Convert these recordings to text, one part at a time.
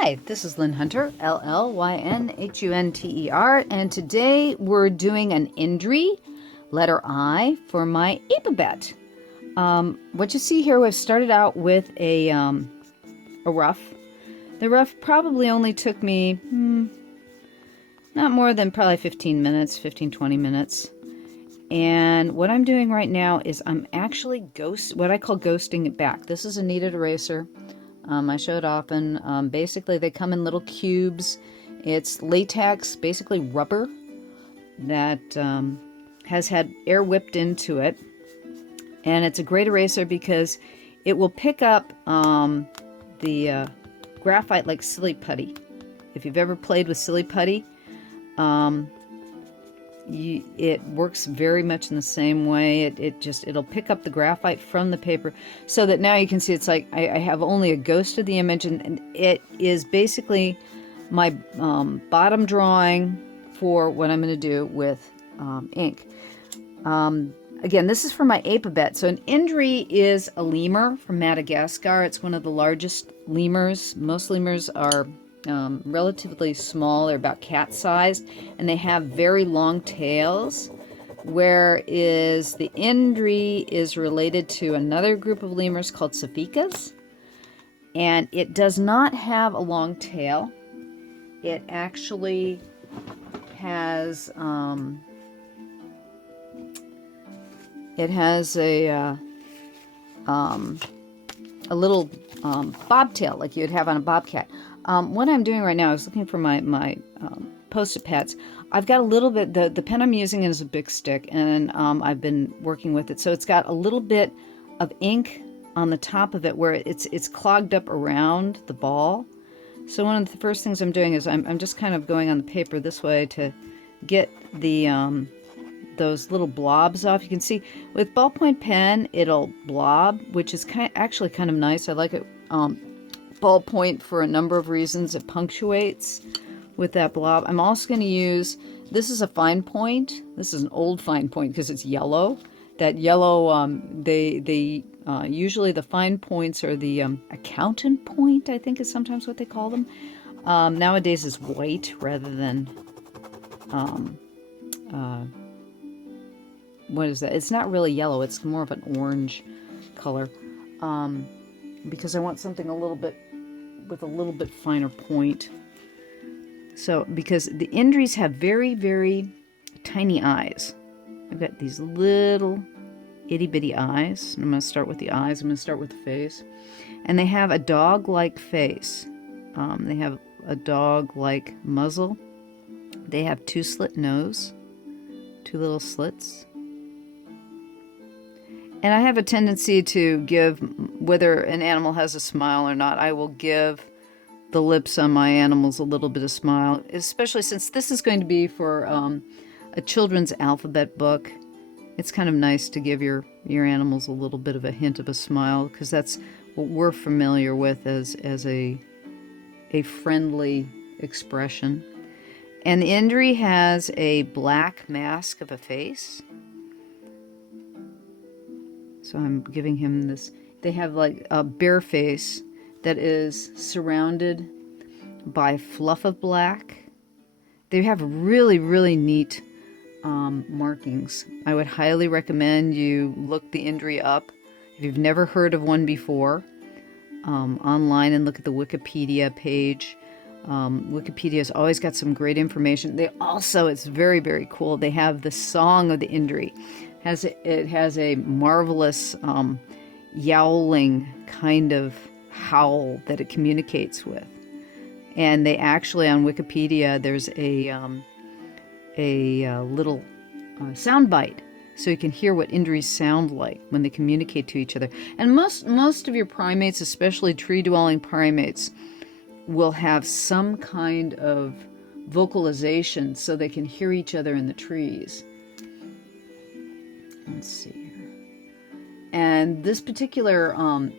Hi, this is Llyn Hunter, Llyn-Hunter, and today we're doing an Indri, letter I, for my alphabet. What you see here, we've started out with a rough. The rough probably only took me not more than probably 15 minutes, 20 minutes. And what I'm doing right now is I'm actually what I call ghosting it back. This is a kneaded eraser. I show it often. Basically, they come in little cubes. It's latex, basically rubber, that has had air whipped into it. And it's a great eraser because it will pick up the graphite like silly putty. If you've ever played with silly putty, it works very much in the same way. It'll pick up the graphite from the paper, so that now you can see it's like I have only a ghost of the image, and it is basically my bottom drawing for what I'm going to do with ink. Again, this is for my alphabet. So an Indri is a lemur from Madagascar. It's one of the largest lemurs. Most lemurs are relatively small. They're about cat-sized, and they have very long tails, whereas the Indri is related to another group of lemurs called Saphikas, and it does not have a long tail. It actually has a little bobtail like you'd have on a bobcat. What I'm doing right now is looking for my Postit Pads. I've got a little bit, the pen I'm using is a big stick, and I've been working with it. So it's got a little bit of ink on the top of it where it's clogged up around the ball. So one of the first things I'm doing is I'm just kind of going on the paper this way to get the those little blobs off. You can see with ballpoint pen, it'll blob, which is actually kind of nice. I like it. Ballpoint for a number of reasons. It punctuates with that blob. I'm also going to use, this is a fine point. This is an old fine point because it's yellow. That yellow, usually the fine points are the accountant point, I think is sometimes what they call them. Nowadays is white rather than, what is that? It's not really yellow. It's more of an orange color. Because I want something with a little bit finer point. So, because the Indris have very, very tiny eyes. I've got these little itty-bitty eyes. I'm going to start with the eyes. I'm going to start with the face. And they have a dog-like face. They have a dog-like muzzle. They have two slit nose, two little slits. And I have a tendency to give, whether an animal has a smile or not, I will give the lips on my animals a little bit of smile, especially since this is going to be for a children's alphabet book. It's kind of nice to give your animals a little bit of a hint of a smile, because that's what we're familiar with as a friendly expression. And the Indri has a black mask of a face. So I'm giving him this. They have like a bare face that is surrounded by fluff of black. They have really, really neat markings. I would highly recommend you look the Indri up if you've never heard of one before, online, and look at the Wikipedia page. Wikipedia's always got some great information. They also, it's very, very cool, they have the song of the Indri. It has a marvelous yowling kind of howl that it communicates with. And they actually, on Wikipedia, there's a little sound bite, so you can hear what Indris sound like when they communicate to each other. And most of your primates, especially tree-dwelling primates, will have some kind of vocalization so they can hear each other in the trees. Let's see here. And this particular, I'm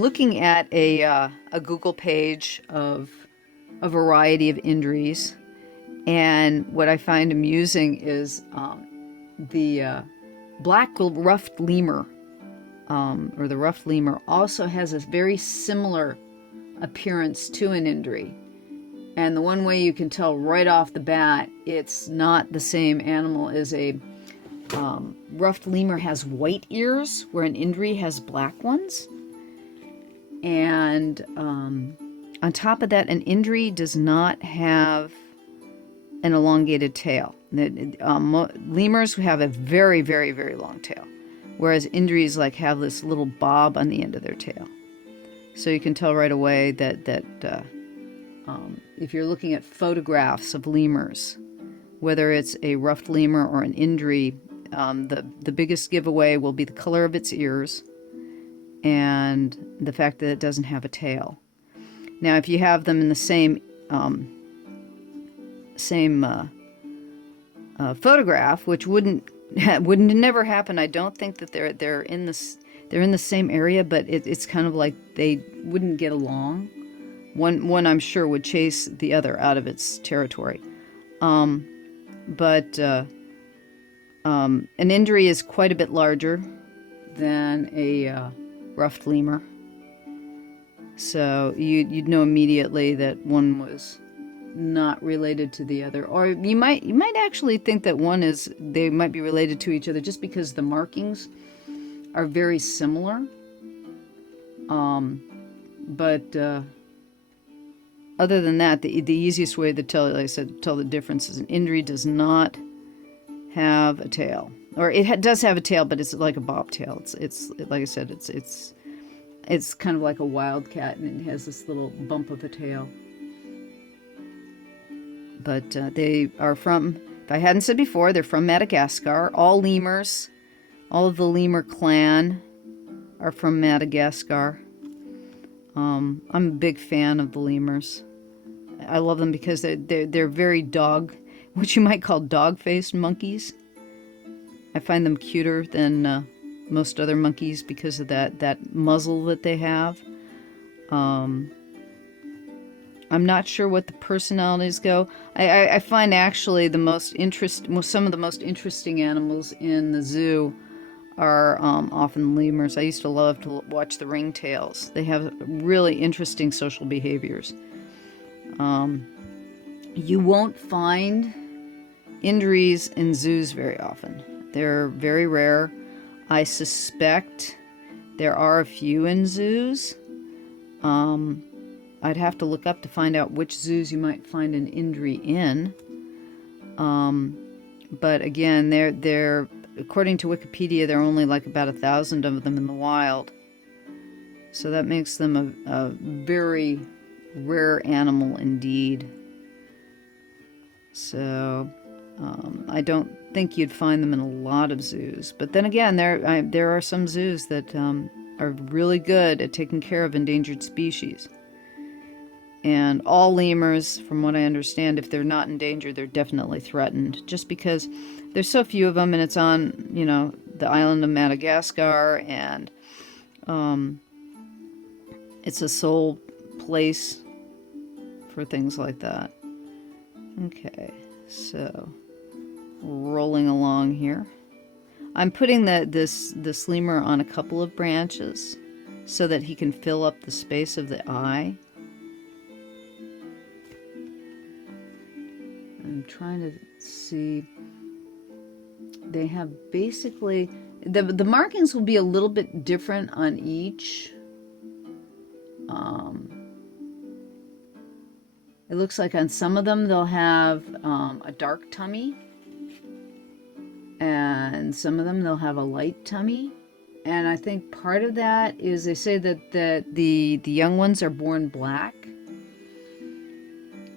looking at a Google page of a variety of Indris, and what I find amusing is the black ruffed lemur, or the ruffed lemur, also has a very similar appearance to an Indri. And the one way you can tell right off the bat it's not the same animal is a ruffed lemur has white ears where an Indri has black ones. And on top of that, an Indri does not have an elongated tail. Lemurs have a very, very, very long tail, whereas Indris like have this little bob on the end of their tail. So you can tell right away that if you're looking at photographs of lemurs, whether it's a ruffed lemur or an Indri, the biggest giveaway will be the color of its ears and the fact that it doesn't have a tail. Now, if you have them in the same photograph, which wouldn't never happen, I don't think that they're in the same area, but it's kind of like they wouldn't get along. One I'm sure would chase the other out of its territory. But an Indri is quite a bit larger than a ruffed lemur. So you'd know immediately that one was not related to the other. Or you might actually think that they might be related to each other just because the markings are very similar. But other than that, the easiest way to tell, like I said, tell the difference is an Indri does not have a tail, or it does have a tail, but it's like a bobtail. It's like I said, it's kind of like a wildcat, and it has this little bump of a tail. But they are from, if I hadn't said before, they're from Madagascar. All lemurs, all of the lemur clan are from Madagascar. I'm a big fan of the lemurs. I love them because they're very what you might call dog-faced monkeys. I find them cuter than most other monkeys because of that muzzle that they have. I'm not sure what the personalities go. I find actually some of the most interesting animals in the zoo are often lemurs. I used to love to watch the ringtails. They have really interesting social behaviors. You won't find Indris in zoos very often. They're very rare. I suspect there are a few in zoos. I'd have to look up to find out which zoos you might find an Indri in. But again, they're according to Wikipedia, there are only like about 1,000 of them in the wild. So that makes them a very rare animal indeed. So I don't think you'd find them in a lot of zoos. But then again, there are some zoos that are really good at taking care of endangered species. And all lemurs, from what I understand, if they're not endangered, they're definitely threatened. Just because there's so few of them, and it's on, the island of Madagascar, and it's a sole place for things like that. Okay, so rolling along here. I'm putting this lemur on a couple of branches so that he can fill up the space of the eye. I'm trying to see. They have basically the markings will be a little bit different on each. It looks like on some of them they'll have a dark tummy, and some of them they'll have a light tummy. And I think part of that is they say that the young ones are born black.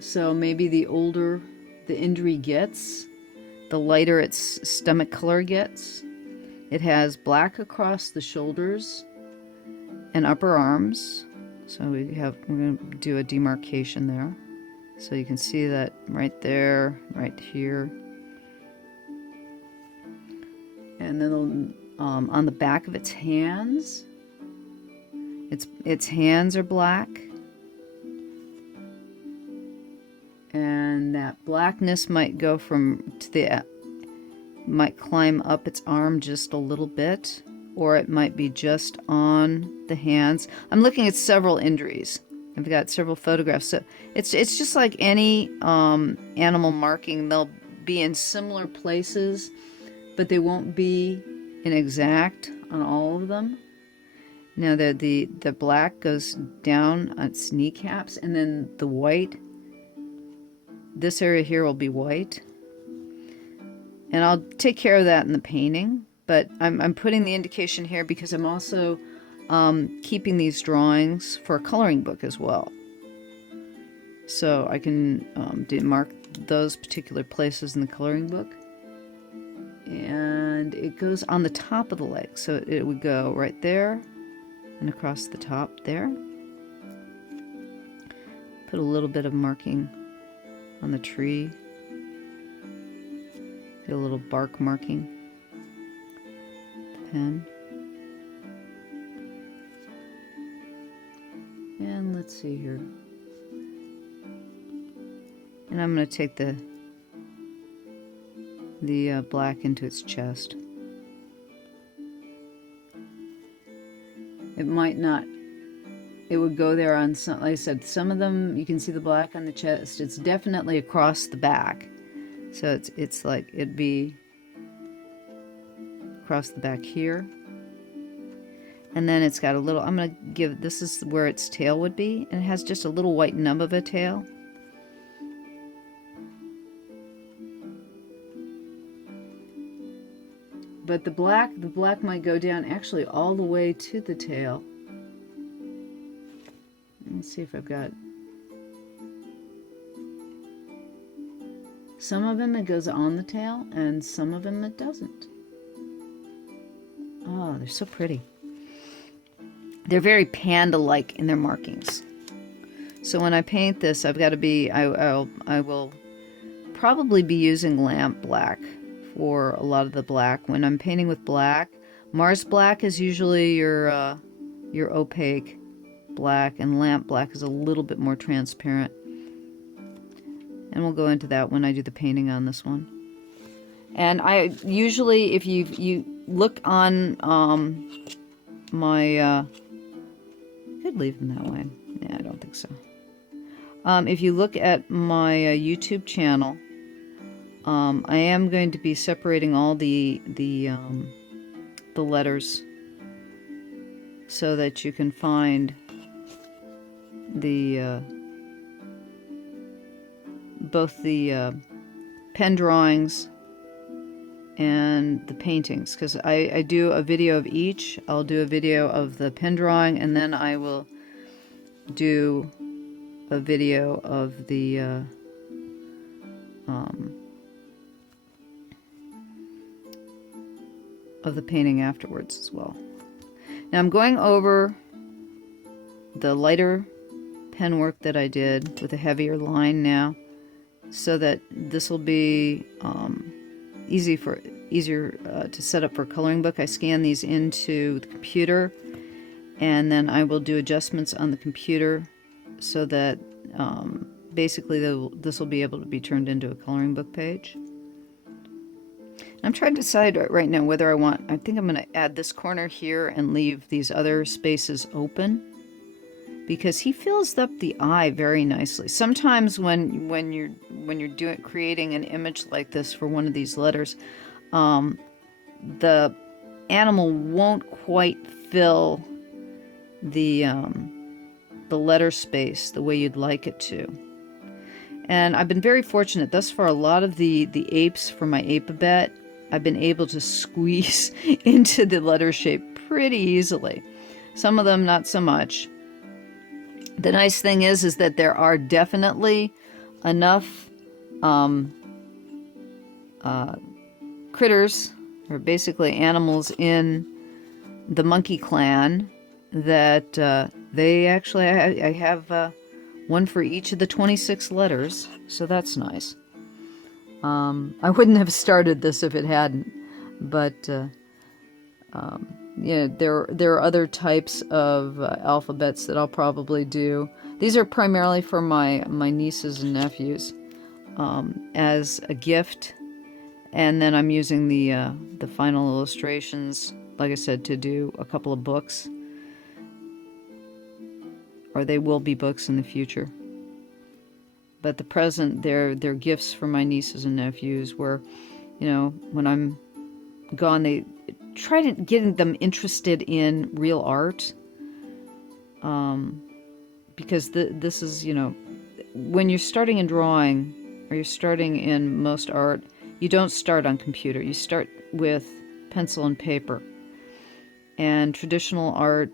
So maybe the older the Indri gets, the lighter its stomach color gets. It has black across the shoulders and upper arms. So we're going to do a demarcation there. So you can see that right there, right here. And then on the back of its hands, its hands are black. And that blackness might go might climb up its arm just a little bit, or it might be just on the hands. I'm looking at several Indris. I've got several photographs. So it's just like any animal marking. They'll be in similar places, but they won't be an exact on all of them. Now the black goes down on its kneecaps, and then the white, this area here will be white. And I'll take care of that in the painting, but I'm putting the indication here because I'm also keeping these drawings for a coloring book as well. So I can mark those particular places in the coloring book. And it goes on the top of the leg, so it would go right there and across the top there. Put a little bit of marking on the tree. Get a little bark marking. Pen. And let's see here. And I'm going to take the black into its chest. It might not, it would go there on some, like I said, some of them you can see the black on the chest. It's definitely across the back. So it's like it'd be across the back here. And then it's got a little, I'm going to give, this is where its tail would be, and it has just a little white nub of a tail. But the black might go down actually all the way to the tail. Let's see if I've got some of them it goes on the tail, and some of them it doesn't. Oh, they're so pretty. They're very panda-like in their markings. So when I paint this, I've got to be, I will probably be using lamp black for a lot of the black. When I'm painting with black, Mars black is usually your opaque black, and lamp black is a little bit more transparent. And we'll go into that when I do the painting on this one. And I usually, if you look on my, could leave them that way. Yeah, I don't think so. If you look at my YouTube channel, I am going to be separating all the letters so that you can find the both the pen drawings and the paintings, because I do a video of each. I'll do a video of the pen drawing, and then I will do a video of the painting afterwards as well. Now I'm going over the lighter pen work that I did with a heavier line now, so that this will be easier to set up for a coloring book. I scan these into the computer, and then I will do adjustments on the computer so that basically this will be able to be turned into a coloring book page. I'm trying to decide right now whether I think I'm going to add this corner here and leave these other spaces open, because he fills up the eye very nicely. Sometimes when you're creating an image like this for one of these letters, the animal won't quite fill the letter space the way you'd like it to. And I've been very fortunate thus far. A lot of the apes for my ape-a-bet, I've been able to squeeze into the letter shape pretty easily. Some of them not so much. The nice thing is that there are definitely enough critters, or basically animals, in the monkey clan that they actually, I have one for each of the 26 letters, so that's nice. I wouldn't have started this if it hadn't, but yeah, there are other types of alphabets that I'll probably do. These are primarily for my nieces and nephews as a gift, and then I'm using the final illustrations, like I said, to do a couple of books, or they will be books in the future. But the present, they're gifts for my nieces and nephews, where, you know, when I'm gone, they try to get them interested in real art. Because this is, you know, when you're starting in drawing, or you're starting in most art, you don't start on computer. You start with pencil and paper. And traditional art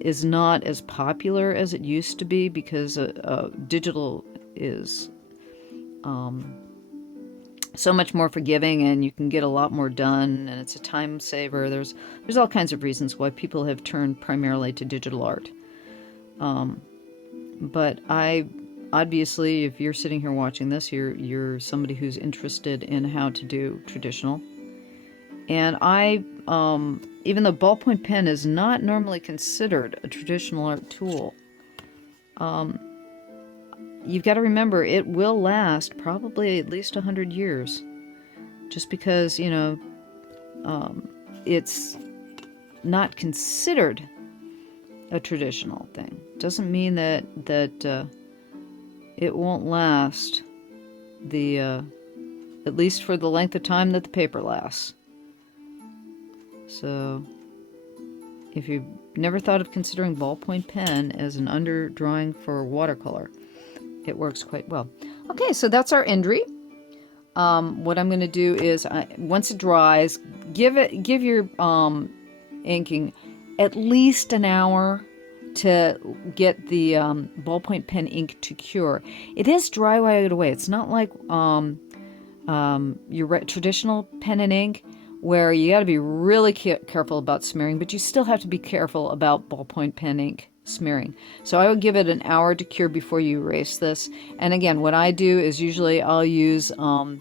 is not as popular as it used to be, because digital is so much more forgiving, and you can get a lot more done, and it's a time saver. There's all kinds of reasons why people have turned primarily to digital art. But obviously, if you're sitting here watching this, you're somebody who's interested in how to do traditional. And even though ballpoint pen is not normally considered a traditional art tool, you've got to remember it will last probably at least 100 years. Just because, you know, it's not considered a traditional thing doesn't mean that it won't last at least for the length of time that the paper lasts. So if you've never thought of considering ballpoint pen as an underdrawing for watercolor, it works quite well. Okay, so that's our Indri. What I'm going to do is, once it dries, give your inking at least an hour to get the ballpoint pen ink to cure. It is dry right away. It's not like your traditional pen and ink, where you got to be really careful about smearing, but you still have to be careful about ballpoint pen ink smearing. So I would give it an hour to cure before you erase this. And again, what I do is usually I'll use a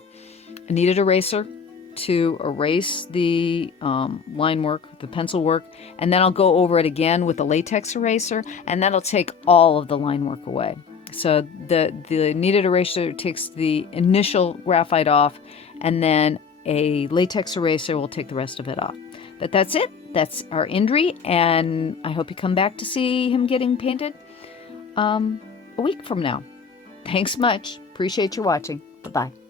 kneaded eraser to erase the line work, the pencil work, and then I'll go over it again with a latex eraser, and that'll take all of the line work away. So the kneaded eraser takes the initial graphite off, and then a latex eraser will take the rest of it off. But that's it. That's our Indri, and I hope you come back to see him getting painted a week from now. Thanks much. Appreciate you watching. Bye-bye.